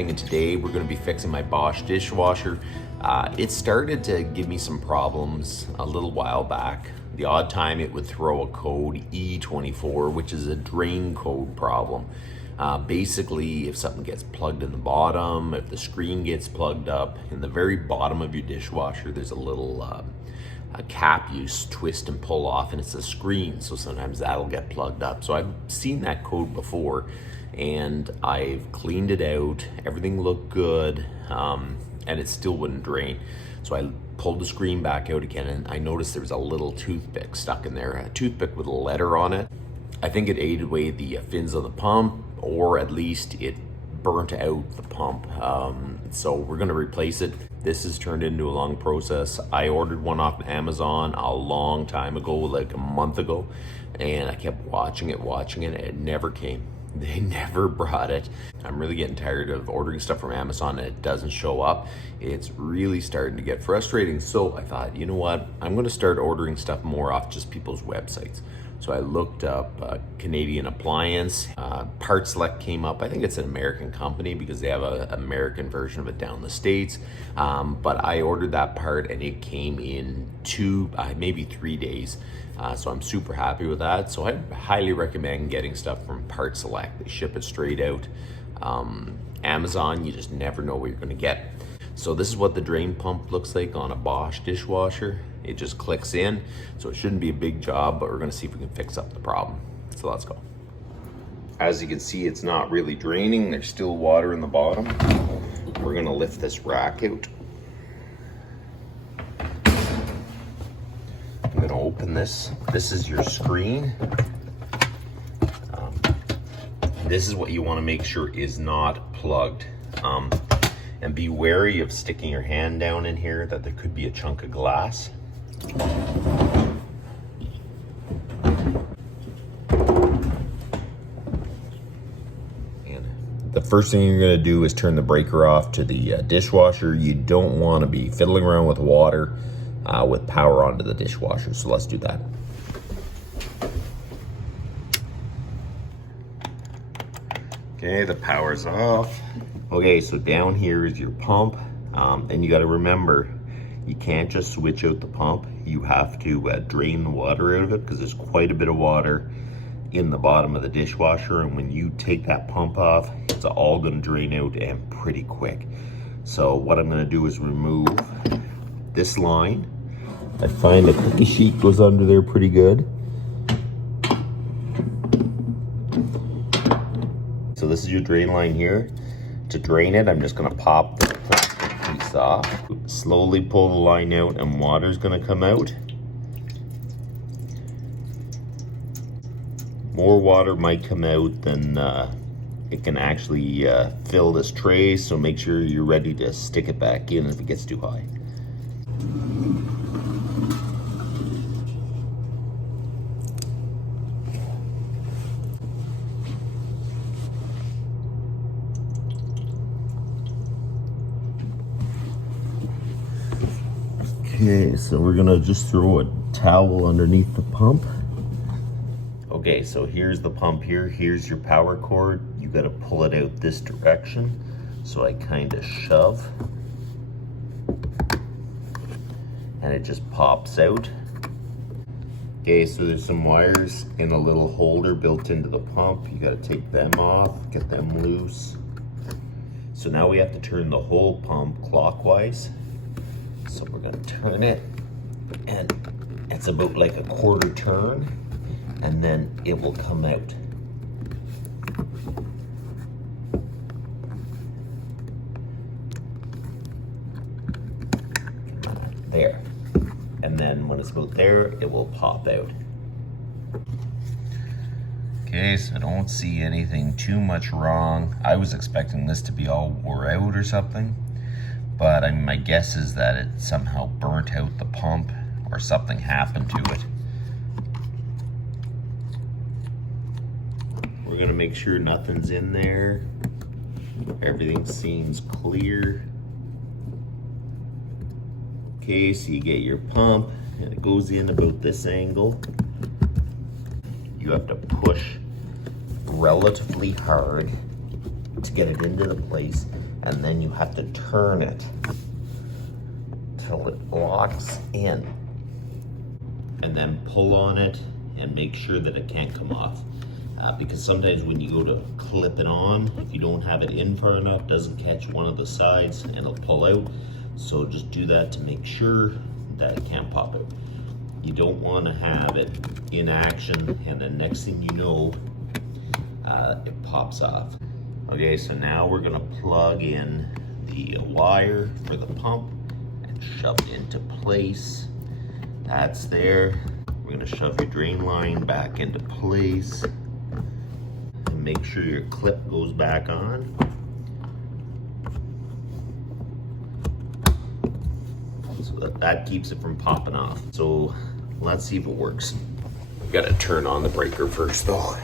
Homesteading, and today we're going to be fixing my Bosch dishwasher. It started to give me some problems a little while back. The odd time it would throw a code E-24, which is a drain code problem. Basically, if something gets plugged in the bottom, if the screen gets plugged up, in the very bottom of your dishwasher, there's a little a cap you twist and pull off, and it's a screen, so sometimes that'll get plugged up. So I've seen that code before, and I've cleaned it out. Everything looked good, and it still wouldn't drain. So I pulled the screen back out again, and I noticed there was a little toothpick stuck in there, a toothpick with a letter on it. I think it ate away the fins of the pump, or at least it burnt out the pump. So we're gonna replace it. This has turned into a long process. I ordered one off Amazon a long time ago, like a month ago, and I kept watching it, and it never came. They never brought it. I'm really getting tired of ordering stuff from Amazon and it doesn't show up. It's really starting to get frustrating. So I thought, you know what? I'm gonna start ordering stuff more off just people's websites. So I looked up Canadian Appliance. Part Select came up. I think it's an American company because they have an American version of it down in the States. But I ordered that part and it came in maybe 3 days. So I'm super happy with that. So I highly recommend getting stuff from Part Select. They ship it straight out. Amazon, you just never know what you're gonna get. So this is what the drain pump looks like on a Bosch dishwasher. It just clicks in, so it shouldn't be a big job, but we're gonna see if we can fix up the problem. So let's go. As you can see, it's not really draining. There's still water in the bottom. We're gonna lift this rack out. I'm gonna open this. This is your screen. This is what you wanna make sure is not plugged. And be wary of sticking your hand down in here, that there could be a chunk of glass. And the first thing you're gonna do is turn the breaker off to the dishwasher. You don't wanna be fiddling around with water with power onto the dishwasher, so let's do that. Okay, the power's off. Okay, so down here is your pump, and you gotta remember, you can't just switch out the pump. You have to drain the water out of it because there's quite a bit of water in the bottom of the dishwasher, and when you take that pump off, it's all gonna drain out and pretty quick. So what I'm gonna do is remove this line. I find a cookie sheet goes under there pretty good. So this is your drain line here. To drain it, I'm just gonna pop the plastic piece off. Slowly pull the line out and water's gonna come out. More water might come out than it can actually fill this tray, so make sure you're ready to stick it back in if it gets too high. Okay, so we're gonna just throw a towel underneath the pump. Okay, so here's the pump here. Here's your power cord. You gotta pull it out this direction. So I kind of shove, and it just pops out. Okay, so there's some wires in a little holder built into the pump. You gotta take them off, get them loose. So now we have to turn the whole pump clockwise. So we're gonna turn it, and it's about like a quarter turn, and then it will come out. There. And then when it's about there, it will pop out. Okay, so I don't see anything too much wrong. I was expecting this to be all wore out or something. But I mean, my guess is that it somehow burnt out the pump or something happened to it. We're gonna make sure nothing's in there. Everything seems clear. Okay, so you get your pump and it goes in about this angle. You have to push relatively hard to get it into the place, and then you have to turn it till it locks in, and then pull on it and make sure that it can't come off. Because sometimes when you go to clip it on, if you don't have it in far enough, it doesn't catch one of the sides and it'll pull out. So just do that to make sure that it can't pop out. You don't want to have it in action and then next thing you know, it pops off. Okay, so now we're gonna plug in the wire for the pump and shove it into place. That's there. We're gonna shove your drain line back into place. And make sure your clip goes back on. So that keeps it from popping off. So let's see if it works. We've got to turn on the breaker first though.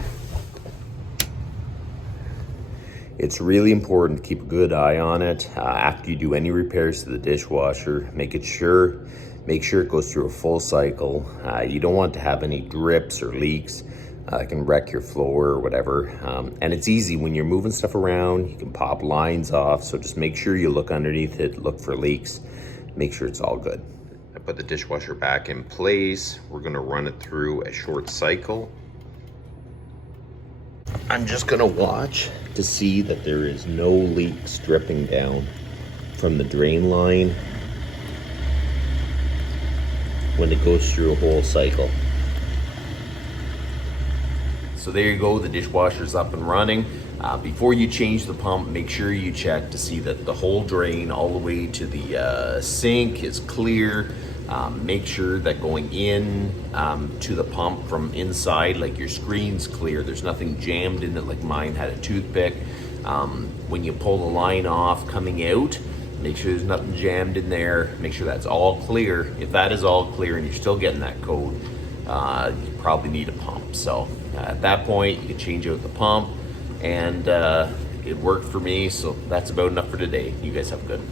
It's really important to keep a good eye on it. After you do any repairs to the dishwasher, make sure it goes through a full cycle. You don't want to have any drips or leaks. It can wreck your floor or whatever. And it's easy when you're moving stuff around, you can pop lines off. So just make sure you look underneath it, look for leaks, make sure it's all good. I put the dishwasher back in place. We're gonna run it through a short cycle. I'm just gonna watch to see that there is no leaks dripping down from the drain line when it goes through a whole cycle. So there you go, the dishwasher's up and running. Before you change the pump, make sure you check to see that the whole drain all the way to the sink is clear. Make sure that going in to the pump from inside, like your screen's clear, there's nothing jammed in it like mine had a toothpick. When you pull the line off coming out, make sure there's nothing jammed in there. Make sure that's all clear. If that is all clear and you're still getting that code, you probably need a pump. So at that point, you can change out the pump, and it worked for me, so that's about enough for today. You guys have a good one.